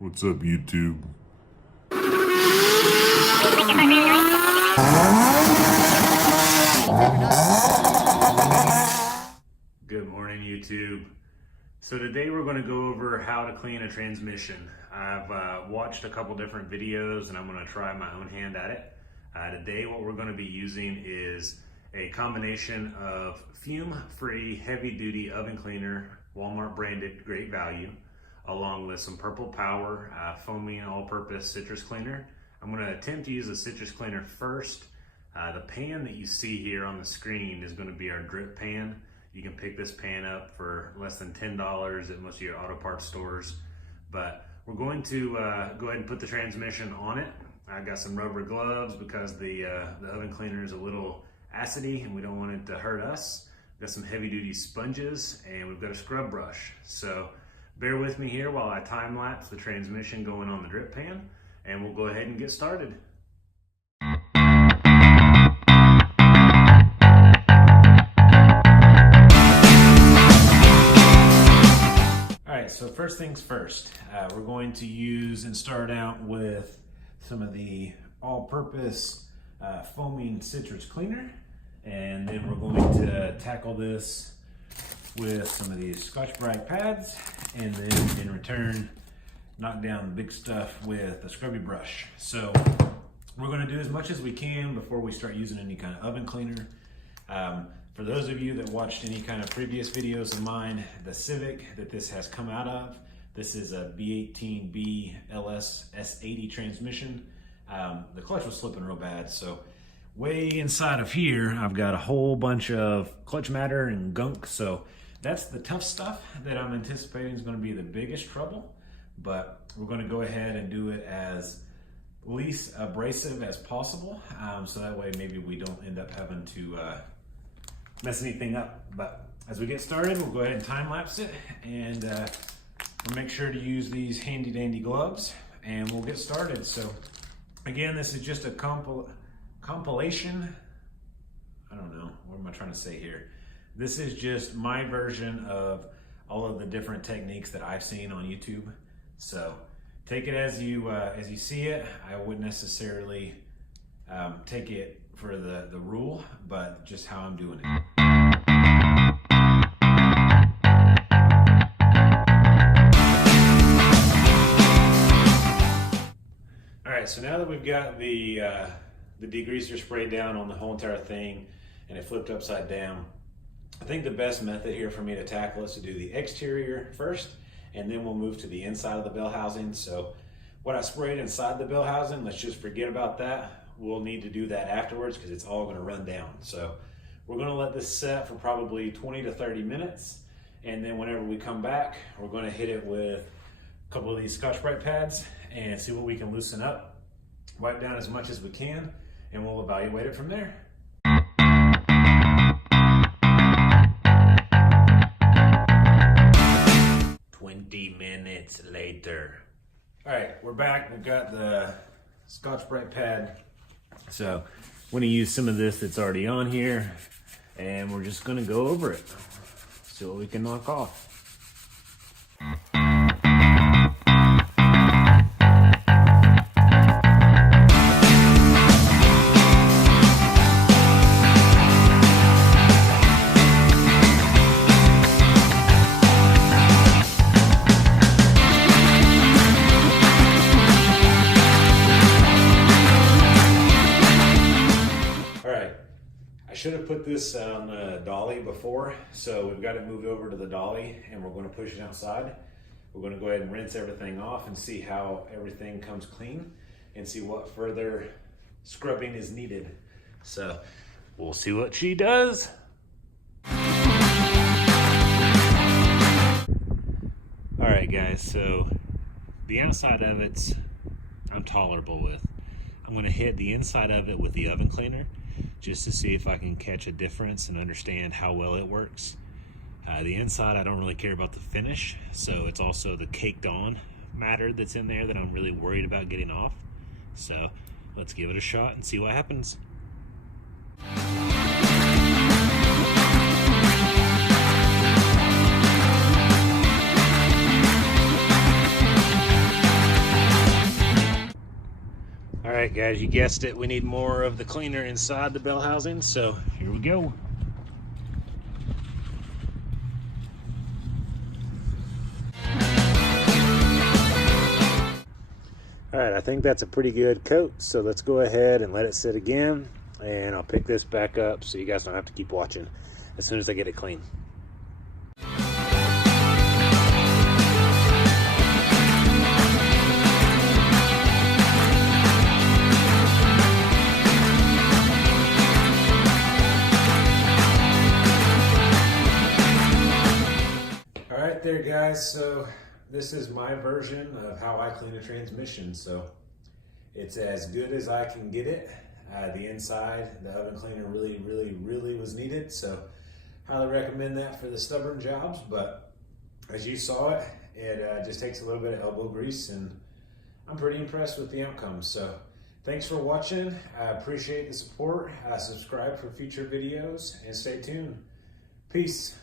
What's up, YouTube? Good morning, YouTube. So today we're going to go over how to clean a transmission. I've watched a couple different videos and I'm going to try my own hand at it. Today what we're going to be using is a combination of fume-free heavy-duty oven cleaner, Walmart branded, great value, along with some Purple Power foaming all-purpose citrus cleaner. I'm going to attempt to use the citrus cleaner first. The pan that you see here on the screen is going to be our drip pan. You can pick this pan up for less than $10 at most of your auto parts stores. But we're going to go ahead and put the transmission on it. I got some rubber gloves because the oven cleaner is a little acidy and we don't want it to hurt us. We've got some heavy duty sponges and we've got a scrub brush. So bear with me here while I time lapse the transmission going on the drip pan, and we'll go ahead and get started. So first things first, we're going to use and start out with some of the all-purpose foaming citrus cleaner, and then we're going to tackle this with some of these Scotch-Brite pads, and then in return knock down the big stuff with the scrubby brush. So we're going to do as much as we can before we start using any kind of oven cleaner. For those of you that watched any kind of previous videos of mine, the Civic that this has come out of, this is a B18 BLS S80 transmission. The clutch was slipping real bad, so way inside of here I've got a whole bunch of clutch matter and gunk, so that's the tough stuff that I'm anticipating is going to be the biggest trouble. But we're going to go ahead and do it as least abrasive as possible, so that way maybe we don't end up having to mess anything up. But as we get started, we'll go ahead and time lapse it, and we'll make sure to use these handy dandy gloves, and we'll get started. So again, this is just a compilation. I don't know, what am I trying to say here? This is just my version of all of the different techniques that I've seen on YouTube. So take it as you see it. I wouldn't necessarily take it for the rule, but just how I'm doing it. All right, so now that we've got the degreaser sprayed down on the whole entire thing and it flipped upside down, I think the best method here for me to tackle is to do the exterior first, and then we'll move to the inside of the bell housing. So what I sprayed inside the bell housing, let's just forget about that. We'll need to do that afterwards because it's all going to run down. So we're going to let this set for probably 20 to 30 minutes. And then whenever we come back, we're going to hit it with a couple of these Scotch-Brite pads and see what we can loosen up, wipe down as much as we can, and we'll evaluate it from there. Minutes later. All right, we're back. We've got the Scotch-Brite pad. So I'm going to use some of this that's already on here, and we're just going to go over it, see what we can knock off. I should have put this on the dolly before, so we've got it moved over to the dolly and we're going to push it outside. We're going to go ahead and rinse everything off and see how everything comes clean and see what further scrubbing is needed. So we'll see what she does. All right guys, so the outside of it's I'm tolerable with. I'm going to hit the inside of it with the oven cleaner just to see if I can catch a difference and understand how well it works. The inside, I don't really care about the finish, so it's also the caked on matter that's in there that I'm really worried about getting off. So let's give it a shot and see what happens. right, guys, you guessed it. We need more of the cleaner inside the bell housing, so here we go. All right, I think that's a pretty good coat, so let's go ahead and let it sit again, and I'll pick this back up so you guys don't have to keep watching as soon as I get it clean. All right there, guys, so this is my version of how I clean a transmission. So it's as good as I can get it. The inside, the oven cleaner really was needed. So highly recommend that for the stubborn jobs. But as you saw it, it just takes a little bit of elbow grease, and I'm pretty impressed with the outcome. So thanks for watching. I appreciate the support. Subscribe for future videos and stay tuned. Peace.